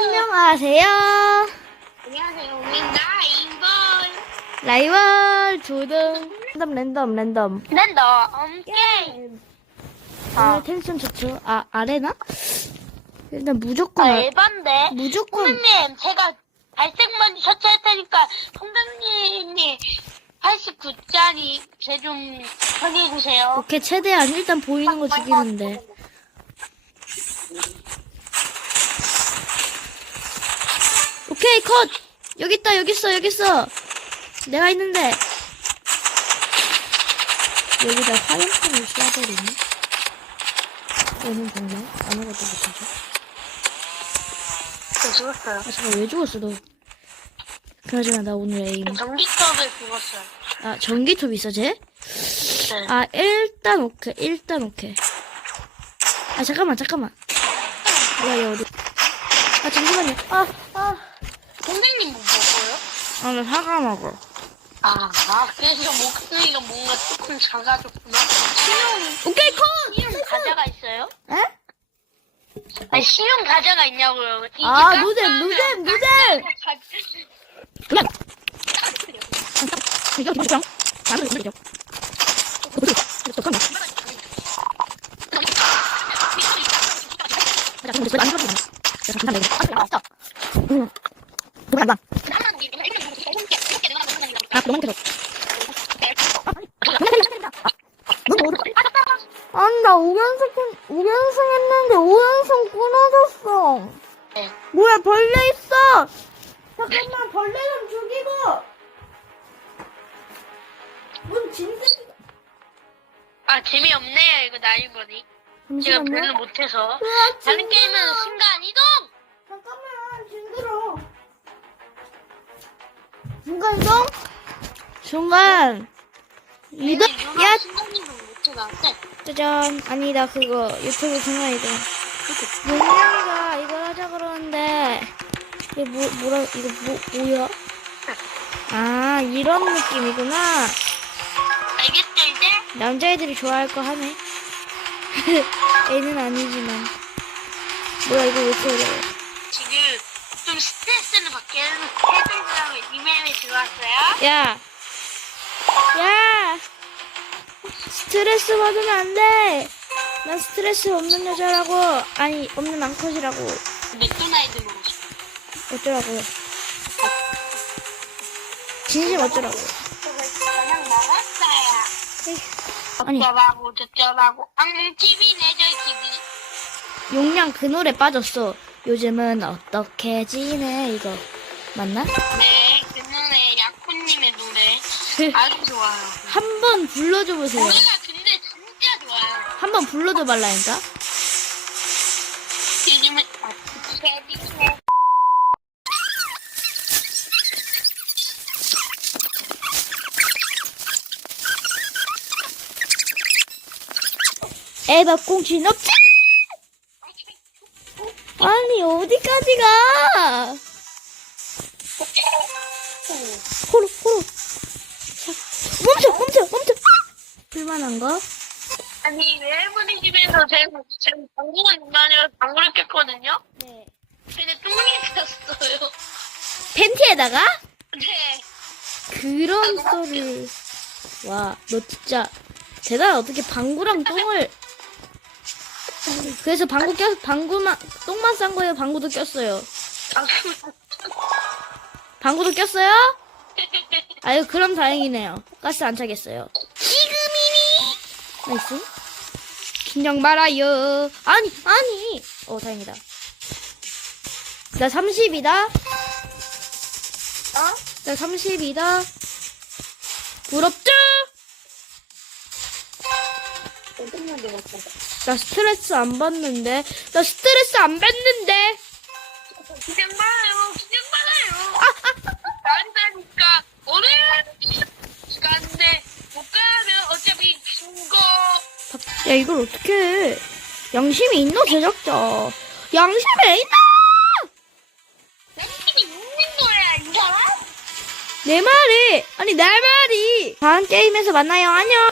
안녕하세요. 안녕하세요. 라이벌. 라이벌 조등 랜덤 랜덤 랜덤. 랜덤 게임. 오늘 텐션 좋죠? 아 아레나? 일단 무조건 아, 아- 에반데. 무조건 선생님, 제가 갈색만 셔츠 할 테니까 선생님이 89짜리 제좀 처리해주세요. 오케이 최대한 일단 보이는 거 죽이는데. 오케이 컷! 여기 있다 여기 있어 여기 있어! 내가 있는데. 여기다 화염병을 쏴버리네? 얘는 정말 아무것도 못하죠 저 죽었어요. 아 잠깐 왜 죽었어 너? 그나저나 나 오늘 에임. 전기톱을 죽었어요. 아 전기톱 있어 쟤? 네. 아 일단 오케이 일단 오케이. 아 잠깐만 잠깐만. 뭐야 얘 어디? 아 잠시만요. 아아 선생님 뭐 먹어요? 아, 나 사과 먹어. 아, 아, 그래서 목소리가 뭔가 조금 작아졌구나. 신용, 오케이, 컷! 신용 과자가 있어요? 에? 아니, 신용 과자가 있냐고요. 이게 아, 깜깜한 노잼, 노잼, 노잼! 과자. 그냥! 나는 이거 이거. 이거 잠깐만. 자, 그럼 이거 안 들어가잖아. 내가 잠깐 내가. 아, 맛있다. 응. 봐. 아, 너무 계속. 아니, 나 5연승, 5연승 했는데 5연승 끊어졌어. 네. 뭐야, 벌레 있어! 잠깐만, 벌레 좀 죽이고! 뭔 진짜. 아, 재미없네요, 이거 나이버니. 제가 별로 못해서. 다른 게임은 순간 이 이동? 순간. 이동? 야. 짜잔. 아니, 나 그거 유튜브 순간 이동. 용량이가 이걸 하자 그러는데, 이게 뭐, 뭐라, 이거 뭐, 뭐야? 아, 이런 느낌이구나. 알겠죠, 이제? 남자애들이 좋아할 거 하네. 애는 아니지만. 뭐야, 이거 왜 이렇게 어려워. 좀 스트레스를 받게 해드리려고 이메일이 들어왔어요. 야! 야! 스트레스 받으면 안 돼! 난 스트레스 없는 여자라고. 아니, 없는 암컷이라고. 맥도날드 먹고 싶어. 어쩌라고요? 진심 어쩌라고. 그냥 먹었어요. 아니, 어쩌라고 저쩌라고 앙TV 내절 TV 용량 그 노래 빠졌어. 요즘은 어떻게 지내? 이거. 맞나? 네그 노래 야코님의 노래 아주 좋아요 한 번 불러줘 보세요. 노래가 근데 진짜 좋아요 한 번 불러줘 말라니까? 요즘은 어떻게 지내 에바 꽁치 없지? 어디까지 가? 호로, 호로. 멈춰, 멈춰, 멈춰. 불만한 거? 아니 외할머니 집에서 제가 제가 방구가 있나요 방구를 꼈거든요 네. 근데 똥이 꼈어요 팬티에다가? 네 그런 소리. 와, 너 진짜 대단하 어떻게 방구랑 똥을. 그래서 방구 꼈, 방구만, 똥만 싼 거예요? 방구도 꼈어요. 방구 방구도 꼈어요? 아유, 그럼 다행이네요. 가스 안 차겠어요. 지금이니! 나이스. 긴장 말아요. 아니, 아니! 어, 다행이다. 나 30이다. 어? 나 30이다. 부럽죠? 나 스트레스 안 받는데. 나 스트레스 안 받는데. 그냥 말아요 그냥 말아요 난다니까 오늘 시간인데 못 가면 어차피 죽어 야, 이걸 어떻게 해? 양심이 있노, 제작자. 양심이 있나? 남편이 웃는 거야 이 사람? 내 말이. 아니, 내 말이. 다음 게임에서 만나요. 안녕.